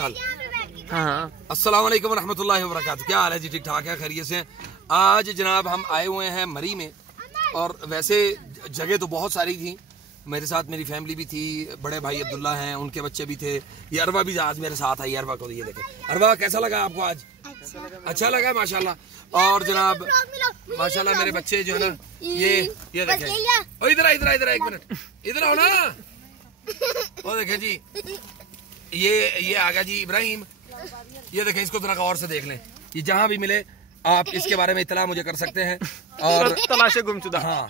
चल। हाँ, अस्सलाम वालेकुम रहमतुल्लाहि व बरकातहू। क्या हाल है जी? ठीक ठाक है, खैरियत से। आज जनाब हम आए हुए हैं मरी में, और वैसे जगह तो बहुत सारी थी। मेरे साथ मेरी फैमिली भी थी, बड़े भाई अब्दुल्ला हैं, उनके बच्चे भी थे। ये अरवा भी आज मेरे साथ आई। अरवा को ये देखें। अरवा कैसा लगा आपको आज? अच्छा लगा माशाल्लाह। और जनाब माशाल्लाह मेरे बच्चे जो है ना, ये देखें। ओ इधर इधर एक मिनट, इधर आओ ना। वो देखें जी, ये आ गया जी इब्राहिम। ये देखें, इसको जरा गौर से देख लें। ये जहाँ भी मिले आप इसके बारे में इतला मुझे कर सकते हैं। और तलाशे गुमशुदा। हाँ,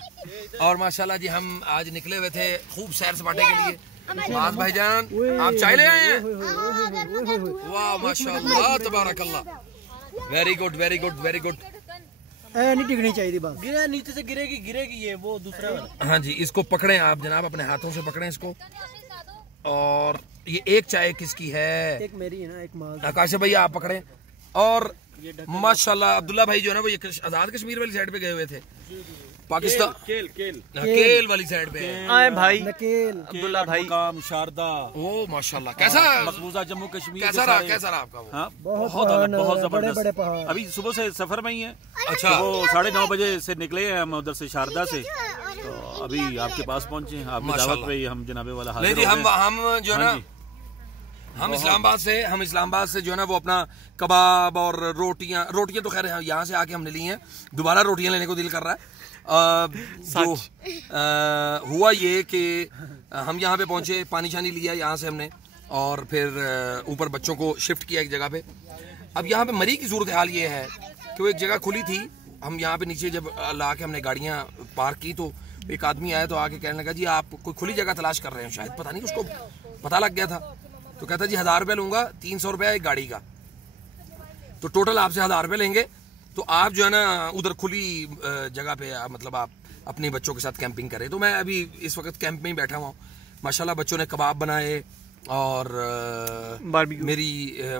और माशाल्लाह जी हम आज निकले हुए थे खूब सैर सपाटे के लिए। माज भाईजान आप चाय ले आए हैं? वाह माशाल्लाह तबारकल्लाह, very good very good very good. नहीं टिकनी चाहिए बस, गिरा नीचे से गिरेगी ये वो दूसरा वाला। हाँ जी, इसको पकड़े आप जनाब, अपने हाथों से पकड़े इसको। और ये एक चाय किसकी है? एक मेरी है ना, एक माल। आकाश भैया आप पकड़े। और माशाल्लाह अब्दुल्ला भाई जो है ना, वो ये आजाद कश्मीर वाली साइड पे गए हुए थे, पाकिस्तान केल वाली साइड पे। आए भाई अब्दुल्ला भाई काम शारदा। ओ माशाल्लाह, कैसा मकबूजा जम्मू कश्मीर कैसा रहा आपका वो? हाँ, बहुत अलग, बहुत बड़े बड़े जबरदस्त। पहाड़। अभी सुबह से सफर में ही है। अच्छा, वो 9:30 बजे से निकले हैं हम उधर से शारदा से, तो अभी आपके पास पहुंचे हैं। आपकी दावत पे हम जनाबे वाला हाजिर नहीं जी, हो गए। हम जो है ना, हम इस्लामाबाद से जो है ना वो अपना कबाब और रोटियां तो खैर यहाँ से आके हमने ली हैं। दोबारा रोटियां लेने को दिल कर रहा है। हुआ ये कि हम यहाँ पे पहुंचे, पानी शानी लिया यहाँ से हमने, और फिर ऊपर बच्चों को शिफ्ट किया एक जगह पे। अब यहाँ पे मरी की सूरत हाल ये है कि वो एक जगह खुली थी। हम यहाँ पे नीचे जब ला के हमने गाड़ियाँ पार्क की, तो एक आदमी आया तो आके कहने लगा, जी आप कोई खुली जगह तलाश कर रहे हैं शायद, पता नहीं, उसको पता लग गया था। तो कहता जी 1000 रुपया लूंगा, 300 रुपया एक गाड़ी का, तो टोटल आपसे 1000 रुपये लेंगे। तो आप जो है ना उधर खुली जगह पे मतलब आप अपने बच्चों के साथ कैंपिंग करें। तो मैं अभी इस वक्त कैंप में ही बैठा हुआ हूँ। माशाल्लाह बच्चों ने कबाब बनाए, और मेरी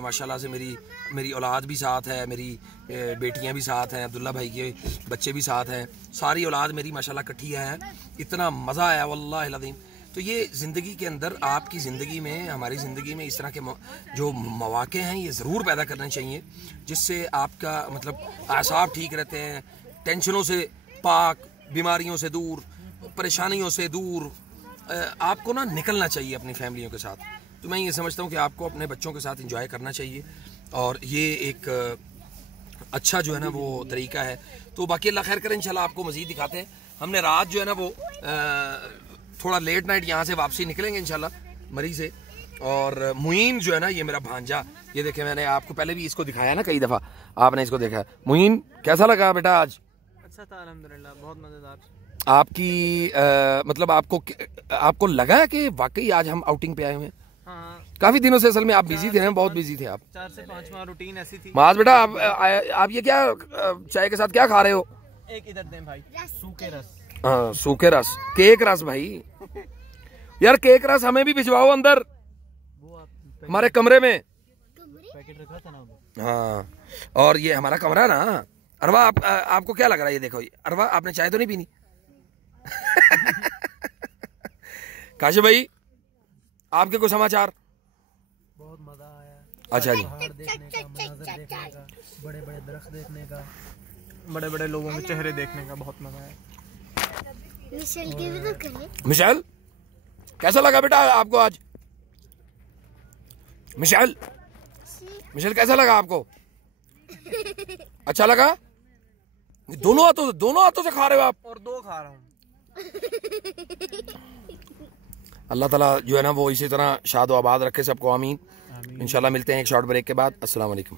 माशाल्लाह से मेरी औलाद भी साथ है, मेरी बेटियां भी साथ हैं, अब्दुल्ला भाई के बच्चे भी साथ हैं, सारी औलाद मेरी माशाल्लाह इकट्ठी है। इतना मज़ा आया वल्लाहिल अज़ीम। तो ये ज़िंदगी के अंदर, आपकी ज़िंदगी में, हमारी ज़िंदगी में इस तरह के जो मौके हैं ये ज़रूर पैदा करने चाहिए, जिससे आपका मतलब आसाब ठीक रहते हैं, टेंशनों से पाक, बीमारियों से दूर, परेशानियों से दूर आपको ना निकलना चाहिए अपनी फैमिलियों के साथ। तो मैं ये समझता हूँ कि आपको अपने बच्चों के साथ एंजॉय करना चाहिए, और ये एक अच्छा जो है ना वो तरीका है। तो बाकी अल्लाह खैर करें, इंशाल्लाह आपको मज़ीद दिखाते हैं। हमने रात जो है ना वो थोड़ा लेट नाइट यहाँ से वापसी निकलेंगे इंशाल्लाह मरी से। और मुइन जो है ना, ये मेरा भांजा, ये देखे, मैंने आपको पहले भी इसको दिखाया ना कई दफ़ा, आपने इसको देखा। मुइन कैसा लगा बेटा आज? अच्छा था अल्हम्दुलिल्लाह, बहुत मजेदार। आपकी मतलब आपको लगा कि वाकई आज हम आउटिंग पे आए हुए हैं? हाँ, काफी दिनों से असल में आप बिजी थे ना, बहुत बिजी थे आप। 4 से 5 माह रूटीन ऐसी थी। माज बेटा आप ये क्या चाय के साथ क्या खा रहे हो? एक इधर दें भाई, सूखे रस। हाँ, सूखे रस, केक रस भाई। यार केक रस हमें भी भिजवाओ अंदर, वो आप हमारे कमरे में। पैकेट रखा था ना। हाँ, और ये हमारा कमरा ना। अरवा आपको क्या लग रहा है? ये देखो, अरवा आपने चाय तो नहीं पीनी? काशिफ भाई आपके कोई समाचार? बहुत मजा आया। अच्छा जी, पहाड़ देखने का, मनाज़र देखने का, बड़े बड़े दरख्त देखने का, बड़े बड़े लोगों के चेहरे देखने का बहुत मजा आया। मिशेल कैसा लगा बेटा आपको आज? मिशेल कैसा लगा आपको? अच्छा लगा? दोनों हाथों से खा रहे हो आप? और 2 खा रहा हूँ। अल्लाह ताला जो है ना वो इसी तरह शाद व आबाद रखे सबको, आमीन। इंशाल्लाह मिलते हैं एक शॉर्ट ब्रेक के बाद। अस्सलाम वालेकुम।